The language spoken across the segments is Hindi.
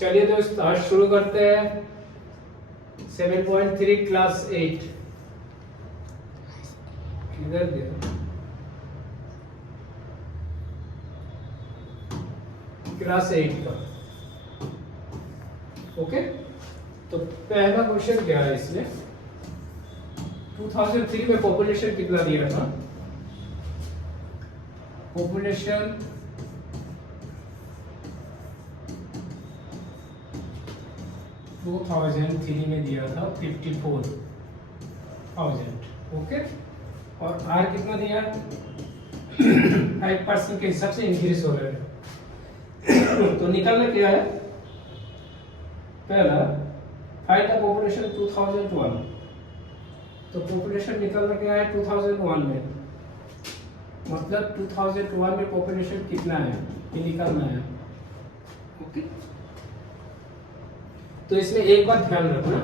चलिए दोस्त आज शुरू करते हैं 7.3 क्लास 8 किधर गया क्लास 8 का। ओके, तो पहला क्वेश्चन क्या है इसमें 2003 में पॉपुलेशन कितना दिया था। पॉपुलेशन 2003 में दिया था 54,000। ओके, और आर कितना दिया 5% के हिसाब से इंक्रीज हो रहा है। तो निकलना क्या है, पहला फाइंड द पॉपुलेशन 2001। तो पॉपुलेशन निकलना क्या है 2001 में, मतलब 2001 में पॉपुलेशन कितना है ये निकालना है। ओके, तो इसमें एक बात ध्यान रखना,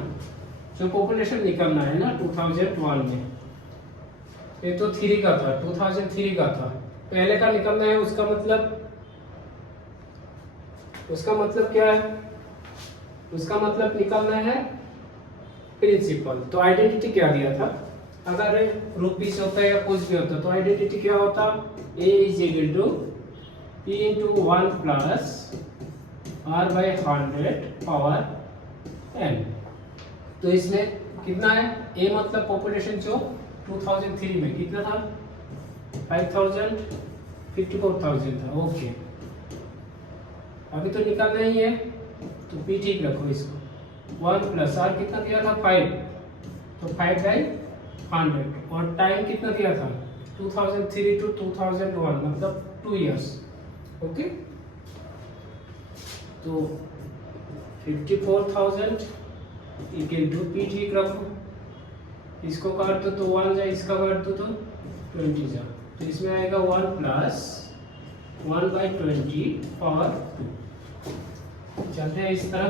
जो पॉपुलेशन निकलना है ना 2001 में, ये तो 3 का था, 2003 का था, पहले का निकलना है। उसका मतलब क्या है, उसका मतलब निकलना है प्रिंसिपल। तो आइडेंटिटी क्या दिया था, अगर रुपीस होता है या कुछ भी होता तो आइडेंटिटी क्या होता, a is equal to p into 1 plus r by 100 power n। तो इसमें कितना है, a मतलब पॉपुलेशन जो 2003 में कितना था 54,000 था। ओके, अभी तो निकालना ही है, तो p ठीक रखो इसको। 1 प्लस r कितना दिया था 5, तो 5 बाई 100, और टाइम कितना दिया था 2003 टू 2001 मतलब 2 इयर्स। ओके, तो 54,000 इक्वल टू p ठीक रखो, इसको काट दो तो 1 जाए, इसका काट दो तो 20 जाए, तो इसमें आएगा 1 प्लस 1 बाई 20 पावर 2। चलते हैं इस तरह।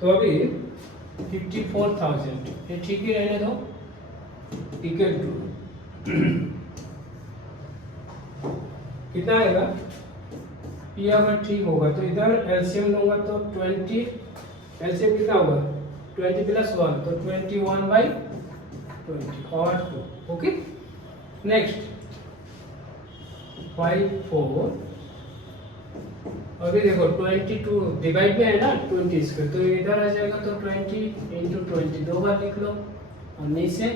तो अभी 54,000 ये ठीक ही रहने दो, इक्वल टू कितना आएगा, ये अगर ठीक होगा तो इधर एलसीएम लूंगा तो 20, एलसीएम कितना होगा 20 प्लस 1 तो 21 बाई 20 और 2। ओके, नेक्स्ट 5 4, अभी देखो 22 डिवाइड में है ना 20 स्क्वायर, तो इधर आ जाएगा तो 20 इंटू 20 दो बार लिख लो, और नीचे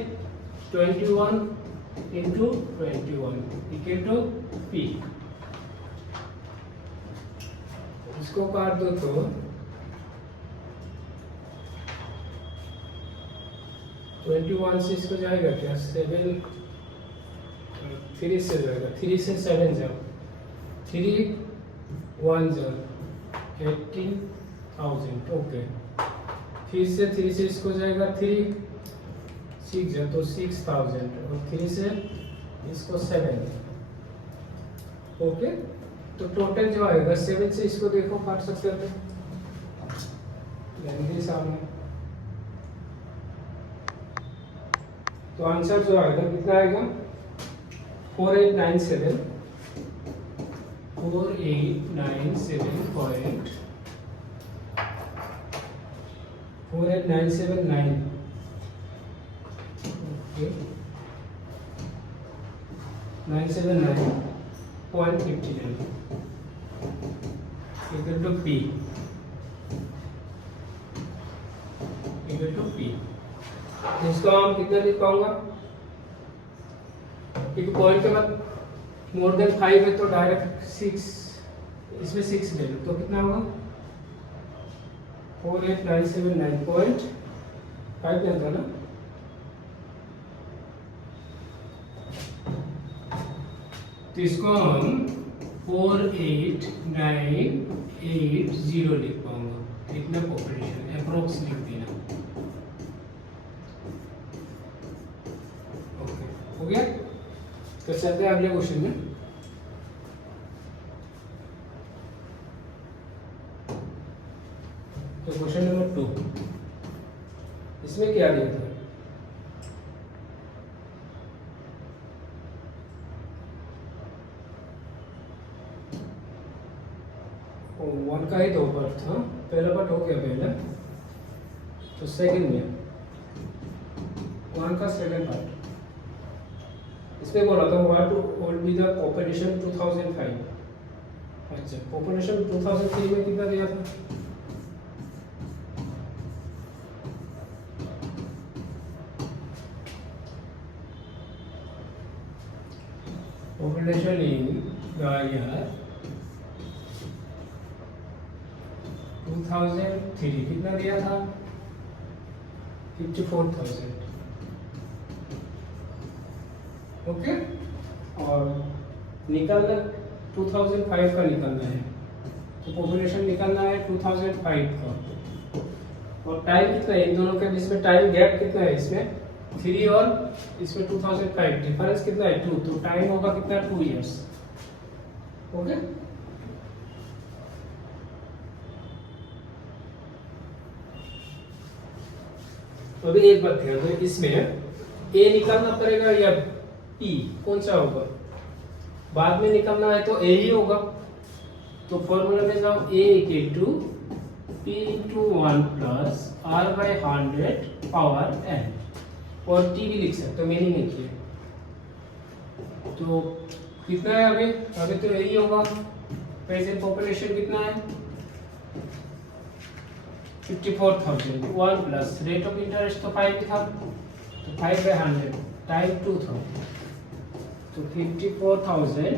21 इंटू 21 इक्वल टू p। इसको काट दो तो 21 से इसको जाएगा क्या 7, 3 से जाएगा, 3 से 7 जाओ, 3 1 जाओ 18,000। ओके, फिर से 3 से इसको जाएगा 3 6 जाओ तो 6,000, और 3 से इसको 7। ओके, तो टोटल जो आएगा 7 से इसको देखो काट सकते हैं सामने, तो आंसर जो आएगा कितना आएगा 4897 4897.9 979.59 equal to p, equal to p। इसको हम कितना लिख पाऊंगा, एक पॉइंट के बाद मोर देन 5 है तो डायरेक्ट 6, इसमें 6 ले लो तो कितना होगा 4897.9.5 लेता ना। तो इसको हम 48980 लिख पाऊंगा, इतना पॉपुलेशन अप्रोक्स लिख देना। ओके, हो गया। तो चलते हैं अगले क्वेश्चन में। तो क्वेश्चन नंबर 2, इसमें क्या दिया था वन का ही दो पार्ट था, पहला पार्ट हो गया पहले, तो सेकंड में वन का सेकंड पार्ट इसमें बोला था what would be the population 2005। अच्छा, पॉपुलेशन 2003 में कितना दिया था? पॉपुलेशन इन द ईयर 2003 कितना दिया था? 54,000। ओके, और निकालना 2005 का निकालना है, तो पॉपुलेशन निकालना है 2005 का, और टाइम कितना है इन दोनों के बीच में? टाइम गैप कितना है इसमें? 3 और इसमें 2005, डिफरेंस कितना है? 2, तो टाइम होगा कितना? 2 इयर्स। ओके, तो अभी एक बात ध्यान दो, इसमें ए निकालना पड़ेगा या पी, कौन सा होगा? बाद में निकालना है तो ए ही होगा, तो फॉर्मूला में जाओ, A equal to P into 1 plus R by 100 power N, और टी भी लिख सकते हो, मीनिंग एक ही है। तो कितना है अभी? अभी तो यही होगा। प्रेजेंट पॉपुलेशन कितना है? 54,000। 1 प्लस रेट ऑफ इंटरेस्ट तो 5 था, तो 5 बाई 100, टाइम 2 था, तो 54,000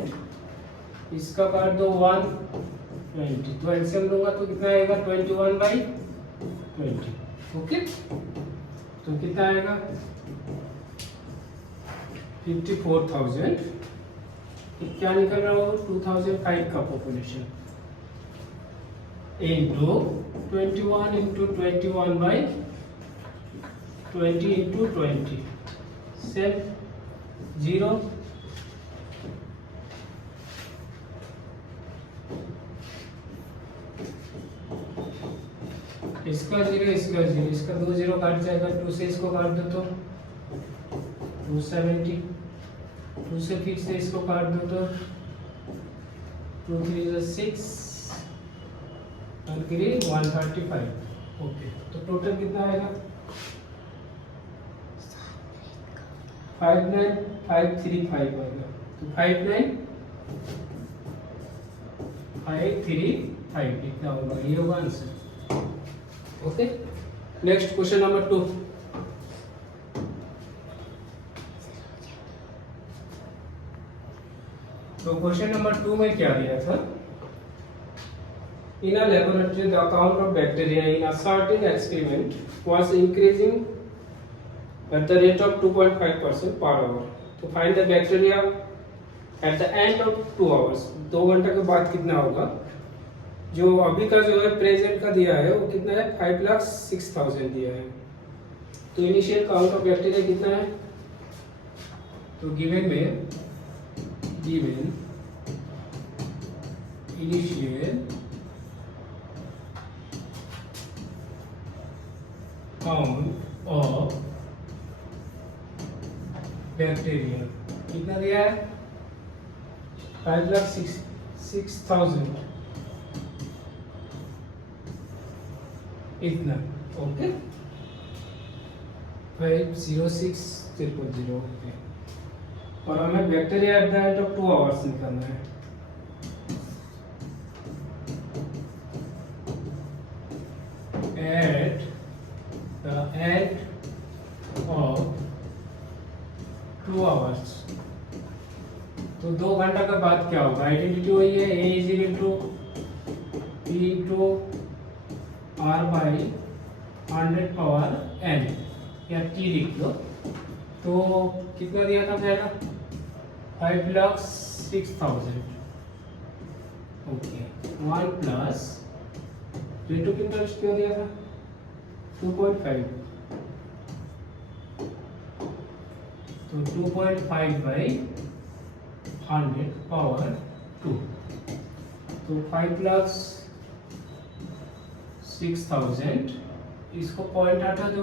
इसका काट दो 120, तो एलसीएम लूंगा तो कितना आएगा? 21 बाई 20। ओके, तो कितना आएगा? 54,000 क्या निकल रहा होगा? 2005 का population into 21 into 21 by 20 into 20, same 0, इसका 0, इसका 0, इसका 2 0 काट जाएगा, 2 से इसको काट दो तो 270, 2 से फिर से इसको काट दो तो 2 3 6 और 135। ओके, तो टोटल कितना आएगा? 59535 आएगा, तो 59535 कितना होगा? ये होगा answer. Okay, next question number 2। तो क्वेश्चन नंबर 2 में क्या दिया था? In a laboratory, the count of bacteria in a certain experiment was increasing at the rate of 2.5% per hour. तो find the bacteria at the end of 2 hours. 2 घंटे के बाद कितना होगा? जो अभी का जो है प्रेजेंट का दिया है वो कितना है? 5,06,000 दिया है। तो इनिशियल काउंट ऑफ बैक्टीरिया कितना है? तो given initial count of bacteria कितना दिया है? 5,06,000 इतना। ओके, 5,06,000। ओके, और हमें bacteria at the end of 2 hours निकालना है। At the end of 2 hours, तो 2 घंटा के बाद क्या होगा? आइडेंटिटी वही है, A is equal to P into R by 100 power N, या टी लिख लो। तो कितना दिया था पहला? 5,06,000। Okay, 1 plus rate of interest क्यों दिया था? 2.5, तो 2.5 बाई 100 पावर 2, तो 5,06,000, इसको पॉइंट हटा दो,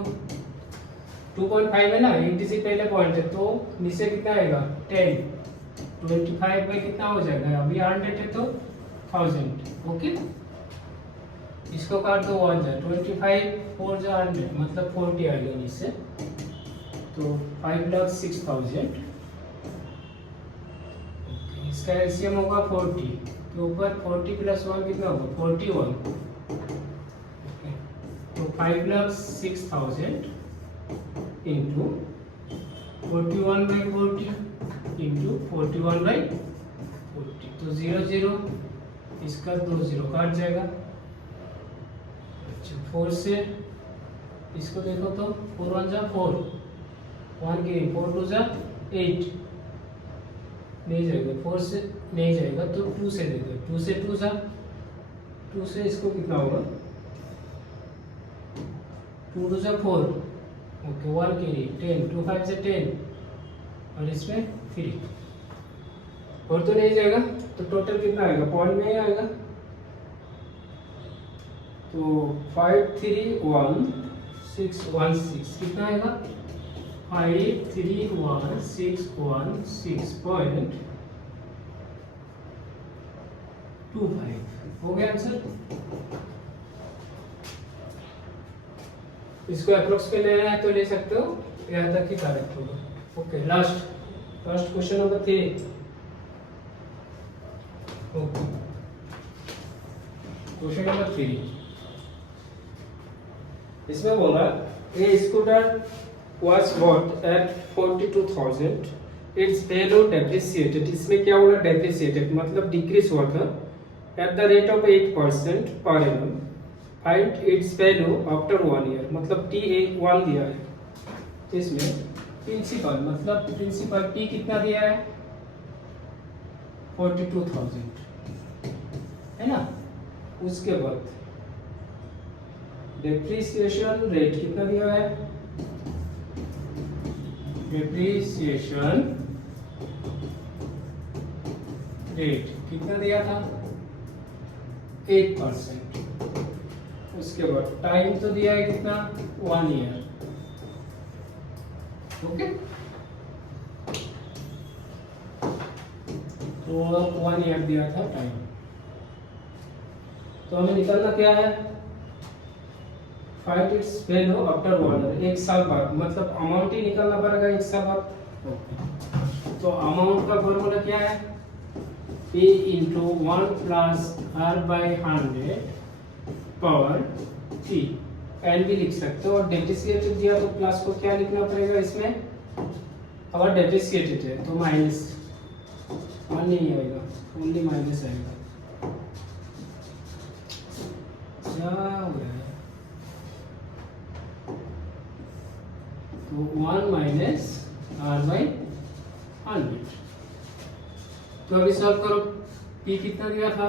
2.5 है ना, एक डिजिट पहले पॉइंट है, तो नीचे कितना आएगा? 10, 25 में कितना हो जाएगा? अभी 100 है तो 1000। ओके, इसको काट दो 1 जा 25 4 जा 100 मतलब 40 आ गया इससे। तो 5,06,000 इसका एलसीएम होगा 40 के ऊपर 40 प्लस 1 कितना होगा 41। तो 5,06,000 इंटू 41/40 इंटू 41/40 तो 0 0 इसका 2 0 काट जाएगा। अच्छा 4 से इसको देखो तो 4 1 जा 4 1 के 4 2 जा 8 नहीं जाएगा 4 से नहीं जाएगा तो 2 से दे दो 2 से 2 जा 2 से इसको कितना होगा 2 2 जा 4 ओके 1 के लिए 10 2 5 से 10 और इसमें 3 और तो नहीं जाएगा तो टोटल कितना आएगा पॉइंट में ही आएगा। तो 531,616 कितना आएगा 531,616.25 हो गया आंसर। इसको अप्रोक्स पे लेना है तो ले सकते हो यहाँ तक ही करेक्ट होगा। Okay last question number 3। Okay question number 3 इसमें बोला ए scooter was bought at 42,000 its value depreciated। इसमें क्या बोला depreciated मतलब डिक्रीज हुआ था at the rate of 8% per annum find its value after 1 year मतलब t 1 दिया है। इसमें प्रिंसिपल मतलब प्रिंसिपल t कितना दिया है 42,000 है ना। उसके बाद डेप्रिसिएशन रेट कितना दिया है डेप्रिसिएशन रेट कितना दिया था 8%। उसके बाद टाइम तो दिया है कितना 1 ईयर। ओके तो 1 ईयर दिया था टाइम। तो हमें निकालना क्या है find its value after 1 year 1 साल बाद मतलब अमाउंट ही निकालना पड़ेगा 1 साल बाद। तो अमाउंट का फॉर्मूला क्या है p into 1 plus r by 100 power t n भी लिख सकते हो। और डेप्रिसिएटेड दिया तो प्लस को क्या लिखना पड़ेगा इसमें अगर डेप्रिसिएटेड है तो माइनस 1 नहीं आएगा ओनली माइनस आएगा। क्या हो रहा है तो 1 माइनस आर बाई 100। तो अभी सॉल्व करो p कितना दिया था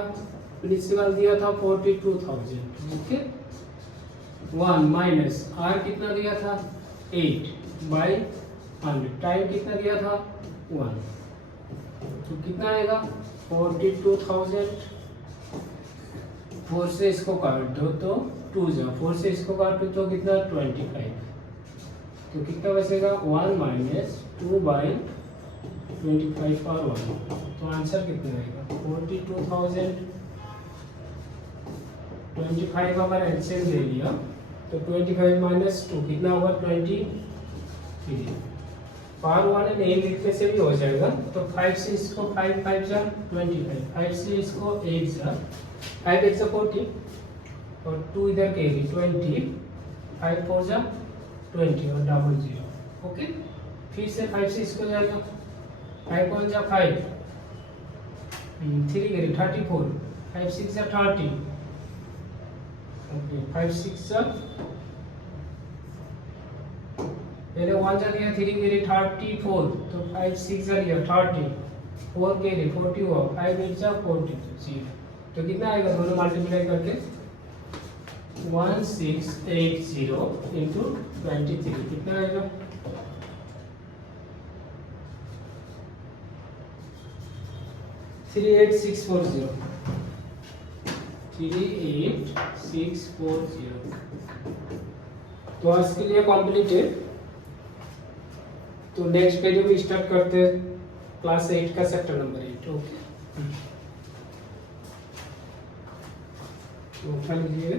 प्रिंसिपल दिया था 42,000 ओके 1 माइनस r कितना दिया था 8 बाई 100 टाइम कितना दिया था 1 तो कितना आएगा 42,000 4 से इसको काट दो तो 2 जा 4 से इसको काट दो तो कितना 25 तो कितना बचेगा 1 माइनस 2 बाई 25 और 1 तो आंसर कितना आएगा 42,000 25 हमारा एलसीएम ले लिया तो 25 माइनस 2 कितना होगा 23 पावर 1 नहीं लिखने से भी हो जाएगा। तो 5 से इसको 5 5 जा 25 5 से इसको 8 जा 5 8 जा 40 और 2 इधर के 20 5 4 जा 20 और डबल 0 ओके। फिर से 5 से इसको जाएगा 5 1 जा 5 3 के 34 5 6 जा 30 ओके 5 6 जा पहले 1 जा दिया 3 के 34 तो 5 6 जा दिया 30 4 के 40 हुआ 5 8 जा 40 तो कितना आएगा दोनों मल्टीप्लाई करके 1680 into 23 कितना आएगा 38640 तो आज के लिए कंप्लीट है। तो नेक्स्ट वीडियो में स्टार्ट करते हैं क्लास 8 का चैप्टर नंबर 8 ओके। तो उठा लीजिएगा।